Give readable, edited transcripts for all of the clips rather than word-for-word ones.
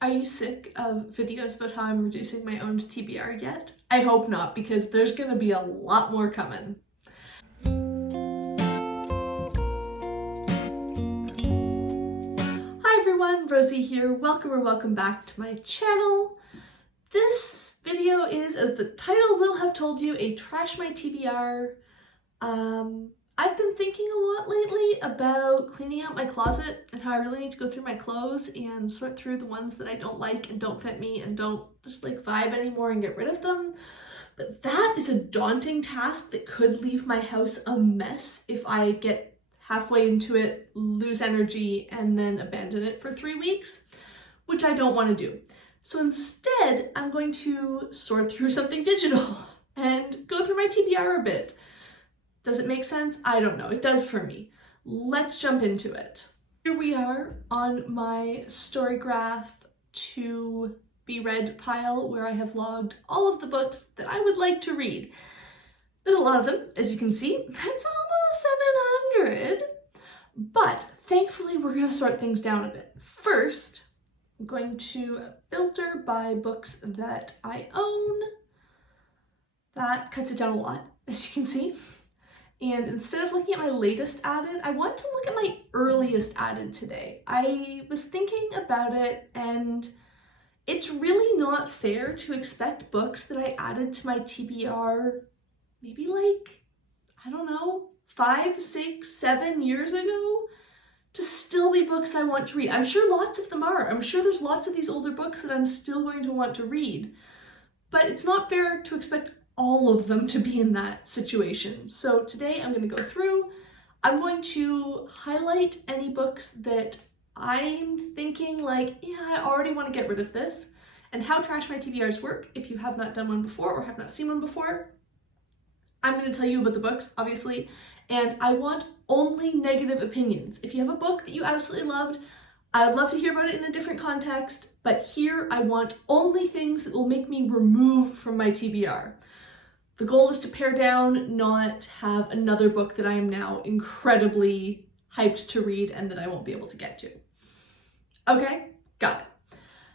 Are you sick of videos about how I'm reducing my own TBR yet? I hope not, because there's gonna be a lot more coming. Hi everyone, Rosie here. Welcome back to my channel. This video is, as the title will have told you, a Trash My TBR. I've been thinking a lot lately about cleaning out my closet and how I really need to go through my clothes and sort through the ones that I don't like and don't fit me and don't just like vibe anymore and get rid of them. But that is a daunting task that could leave my house a mess if I get halfway into it, lose energy, and then abandon it for 3 weeks, which I don't want to do. So instead, I'm going to sort through something digital and go through my TBR a bit. Does it make sense? I don't know. It does for me. Let's jump into it. Here we are on my Storygraph to be read pile where I have logged all of the books that I would like to read. There's a lot of them, as you can see. That's almost 700. But thankfully, we're going to sort things down a bit. First, I'm going to filter by books that I own. That cuts it down a lot, as you can see. And instead of looking at my latest added, I want to look at my earliest added today. I was thinking about it, and it's really not fair to expect books that I added to my TBR maybe like, I don't know, 5, 6, 7 years ago to still be books I want to read. I'm sure lots of them are. I'm sure there's lots of these older books that I'm still going to want to read. But it's not fair to expect all of them to be in that situation. So today I'm going to go through. I'm going to highlight any books that I'm thinking like, yeah, I already want to get rid of this, and how Trash My TBRs work if you have not done one before or have not seen one before. I'm going to tell you about the books, obviously, and I want only negative opinions. If you have a book that you absolutely loved, I'd love to hear about it in a different context, but here I want only things that will make me remove from my TBR. The goal is to pare down, not have another book that I am now incredibly hyped to read and that I won't be able to get to. Okay, got it.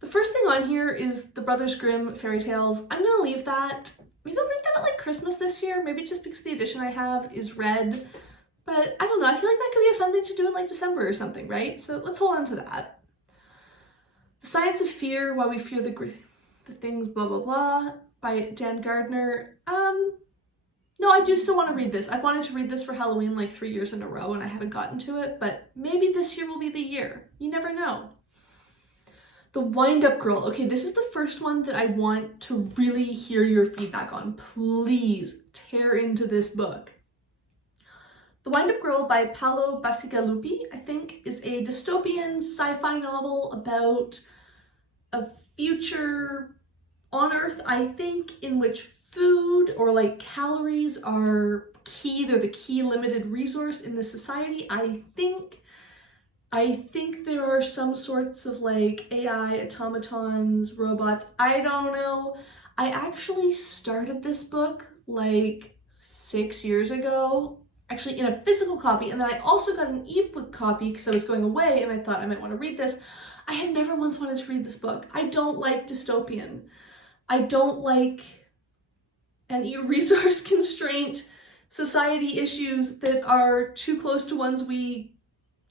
The first thing on here is the Brothers Grimm fairy tales. I'm gonna leave that. Maybe I'll read that at like Christmas this year. Maybe it's just because the edition I have is red. But I don't know, I feel like that could be a fun thing to do in like December or something, right? So let's hold on to that. The Science of Fear, Why We Fear the Things, blah, blah, blah, by Gardner. No, I do still want to read this. I've wanted to read this for Halloween like 3 years in a row and I haven't gotten to it, but maybe this year will be the year. You never know. The Windup Girl. Okay, this is the first one that I want to really hear your feedback on. Please tear into this book. The Windup Girl by Paulo Gacigalupi, I think, is a dystopian sci-fi novel about a future on Earth, I think, in which food or like calories are key. They're the key limited resource in this society. I think there are some sorts of like AI, automatons, robots. I don't know. I actually started this book like 6 years ago, actually in a physical copy, and then I also got an ebook copy because I was going away and I thought I might want to read this. I had never once wanted to read this book. I don't like dystopian. I don't like any resource constraint society issues that are too close to ones we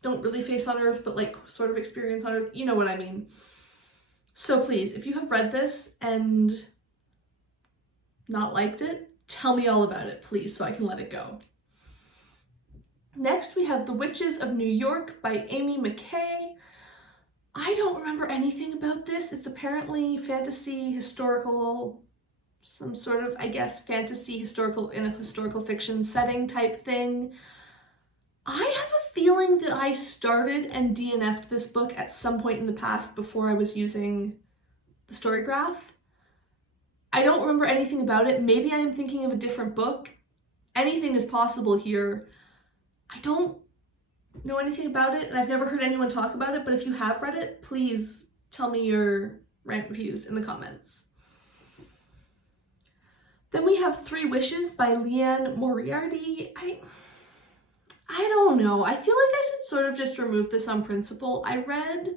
don't really face on Earth, but like sort of experience on Earth. You know what I mean. So please, if you have read this and not liked it, tell me all about it, please, so I can let it go. Next, we have The Witches of New York by Amy McKay. I don't remember anything about this. It's apparently fantasy, historical, some sort of, I guess, fantasy, historical, in a historical fiction setting type thing. I have a feeling that I started and DNF'd this book at some point in the past before I was using the Storygraph. I don't remember anything about it. Maybe I am thinking of a different book. Anything is possible here. I don't know anything about it, and I've never heard anyone talk about it, but if you have read it, please tell me your rant reviews in the comments. Then we have 3 Wishes by Liane Moriarty. I don't know. I feel like I should sort of just remove this on principle. I read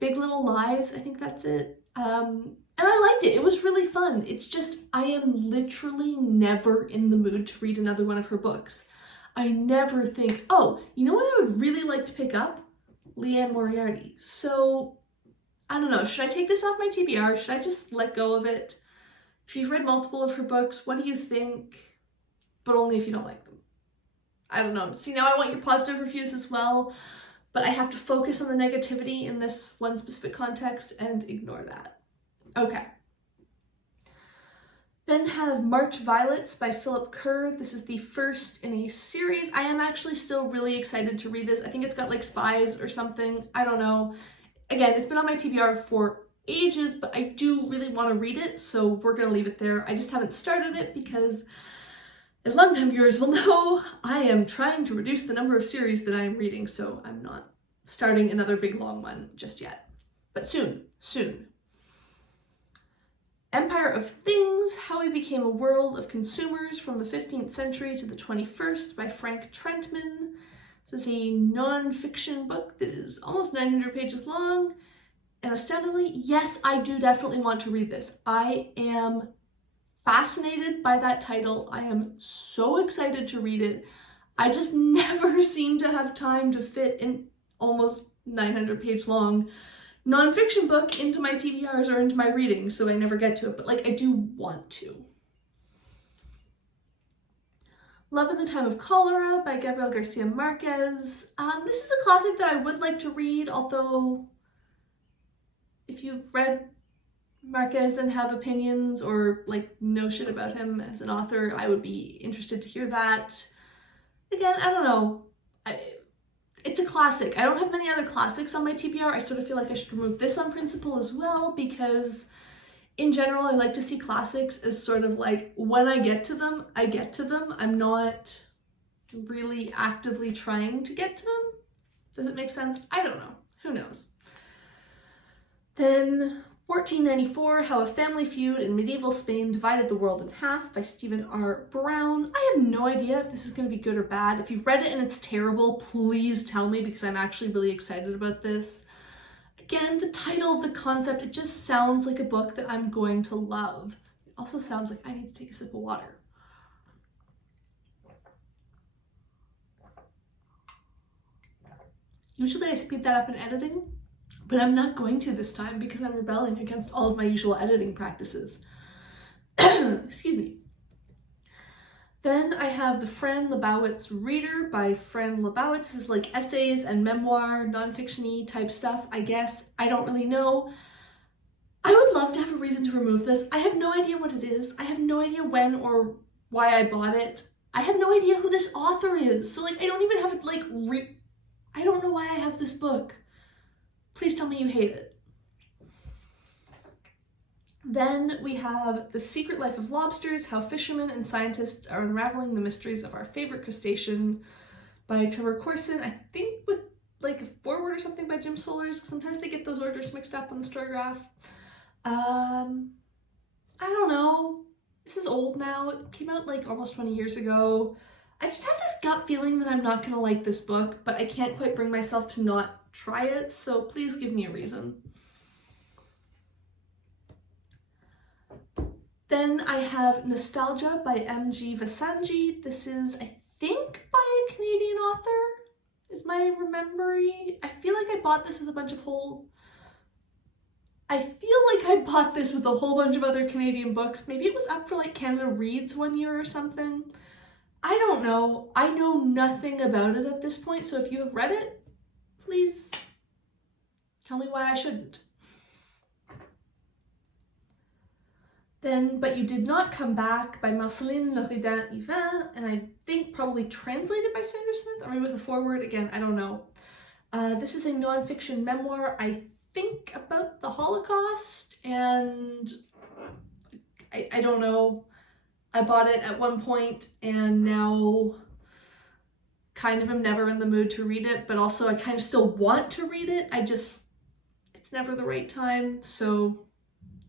Big Little Lies, I think that's it. And I liked it. It was really fun. It's just, I am literally never in the mood to read another one of her books. I never think, oh, you know what I would really like to pick up? Liane Moriarty. So, I don't know. Should I take this off my TBR? Should I just let go of it? If you've read multiple of her books, what do you think? But only if you don't like them. I don't know. See, now I want your positive reviews as well, but I have to focus on the negativity in this one specific context and ignore that. Okay. Then have March Violets by Philip Kerr. This is the first in a series. I am actually still really excited to read this. I think it's got like spies or something. I don't know. Again, it's been on my TBR for ages, but I do really want to read it, so we're going to leave it there. I just haven't started it because, as longtime viewers will know, I am trying to reduce the number of series that I am reading, so I'm not starting another big long one just yet. But soon, soon. Empire of Things, How We Became a World of Consumers from the 15th Century to the 21st by Frank Trentmann. This is a non-fiction book that is almost 900 pages long, and astoundingly, yes, I do definitely want to read this. I am fascinated by that title. I am so excited to read it. I just never seem to have time to fit an almost 900 page long nonfiction book into my TBRs or into my reading, so I never get to it, but like I do want to. Love in the Time of Cholera by Gabriel Garcia Marquez. This is a classic that I would like to read, although if you've read Marquez and have opinions or like know shit about him as an author, I would be interested to hear that. Again, I don't know. It's a classic. I don't have many other classics on my TBR. I sort of feel like I should remove this on principle as well, because in general, I like to see classics as sort of like, when I get to them, I get to them. I'm not really actively trying to get to them. Does it make sense? I don't know. Who knows? Then 1494, How a Family Feud in Medieval Spain Divided the World in Half by Stephen R. Brown. I have no idea if this is going to be good or bad. If you've read it and it's terrible, please tell me, because I'm actually really excited about this. Again, the title, the concept, it just sounds like a book that I'm going to love. It also sounds like I need to take a sip of water. Usually I speed that up in editing, but I'm not going to this time because I'm rebelling against all of my usual editing practices. Excuse me. Then I have the Fran Lebowitz Reader by Fran Lebowitz. This is like essays and memoir, non-fiction-y type stuff, I guess. I don't really know. I would love to have a reason to remove this. I have no idea what it is. I have no idea when or why I bought it. I have no idea who this author is. So like, I don't even have it like, I don't know why I have this book. Please tell me you hate it. Then we have The Secret Life of Lobsters, How Fishermen and Scientists Are Unraveling the Mysteries of Our Favorite Crustacean by Trevor Corson. I think with like a foreword or something by Jim Solers. Sometimes they get those orders mixed up on the Storygraph. I don't know. This is old now. It came out like almost 20 years ago. I just have this gut feeling that I'm not going to like this book, but I can't quite bring myself to not try it, so please give me a reason. Then I have Nostalgia by M.G. Vassanji. This is, I think, by a Canadian author, is my remembering. I feel like I bought this with a bunch of other Canadian books. Maybe it was up for like Canada Reads one year or something. I don't know. I know nothing about it at this point, so if you have read it, please tell me why I shouldn't. Then But You Did Not Come Back by Marceline Loridan-Yvain, and I think probably translated by Sandra Smith, or maybe with a foreword. Again, I don't know. This is a non-fiction memoir, I think, about the Holocaust, and I don't know. I bought it at one point and now kind of am never in the mood to read it, but also I kind of still want to read it. it's never the right time, so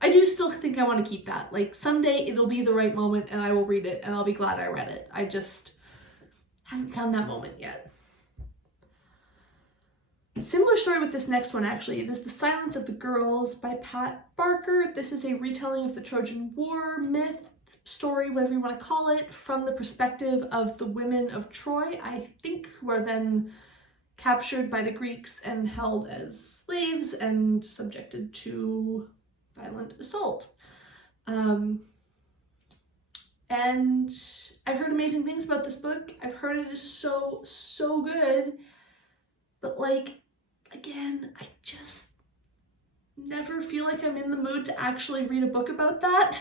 I do still think I want to keep that. Like someday it'll be the right moment and I will read it and I'll be glad I read it. I just haven't found that moment yet. Similar story with this next one, actually. It is The Silence of the Girls by Pat Barker. This is a retelling of the Trojan War myth, story, whatever you want to call it, from the perspective of the women of Troy, I think, who are then captured by the Greeks and held as slaves and subjected to violent assault. And I've heard amazing things about this book. I've heard it is so, so good. But like, again, I just never feel like I'm in the mood to actually read a book about that.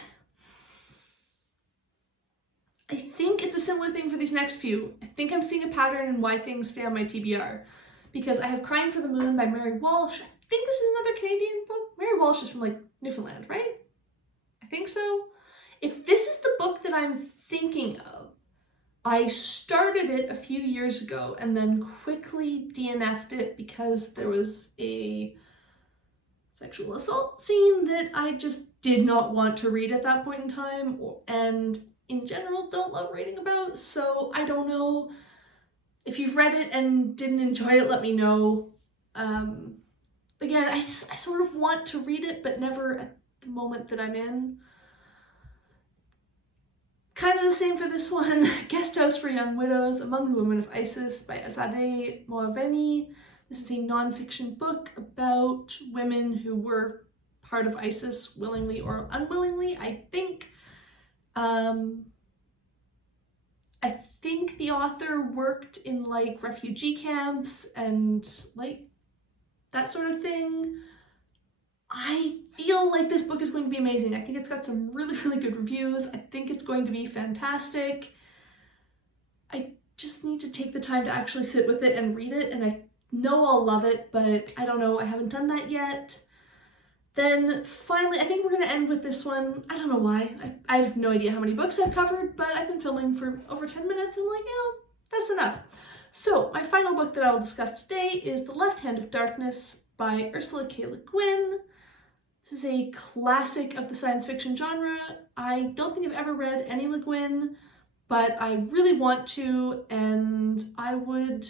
I think it's a similar thing for these next few. I think I'm seeing a pattern in why things stay on my TBR. Because I have Crying for the Moon by Mary Walsh. I think this is another Canadian book. Mary Walsh is from like Newfoundland, right? I think so. If this is the book that I'm thinking of, I started it a few years ago and then quickly DNF'd it because there was a sexual assault scene that I just did not want to read at that point in time, and in general don't love reading about, so I don't know. If you've read it and didn't enjoy it, let me know. Again, I sort of want to read it, but never at the moment that I'm in. Kind of the same for this one. Guest House for Young Widows, Among the Women of Isis by Azadeh Moaveni. This is a non-fiction book about women who were part of ISIS, willingly or unwillingly, I think. I think the author worked in like refugee camps and like that sort of thing. I feel like this book is going to be amazing. I think it's got some really, really good reviews. I think it's going to be fantastic. I just need to take the time to actually sit with it and read it, and I know I'll love it, but I don't know, I haven't done that yet. Then finally, I think we're going to end with this one. I don't know why. I have no idea how many books I've covered, but I've been filming for over 10 minutes and I'm like, yeah, that's enough. So my final book that I will discuss today is The Left Hand of Darkness by Ursula K. Le Guin. This is a classic of the science fiction genre. I don't think I've ever read any Le Guin, but I really want to, and I would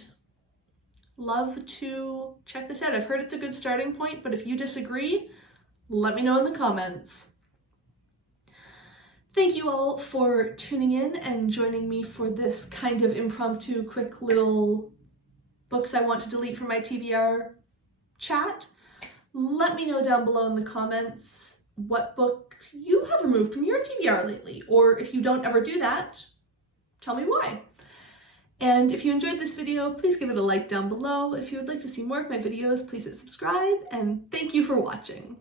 love to check this out. I've heard it's a good starting point, but if you disagree, let me know in the comments. Thank you all for tuning in and joining me for this kind of impromptu, quick little books I want to delete from my TBR chat. Let me know down below in the comments what book you have removed from your TBR lately, or if you don't ever do that, tell me why. And if you enjoyed this video, please give it a like down below. If you would like to see more of my videos, please hit subscribe, and thank you for watching.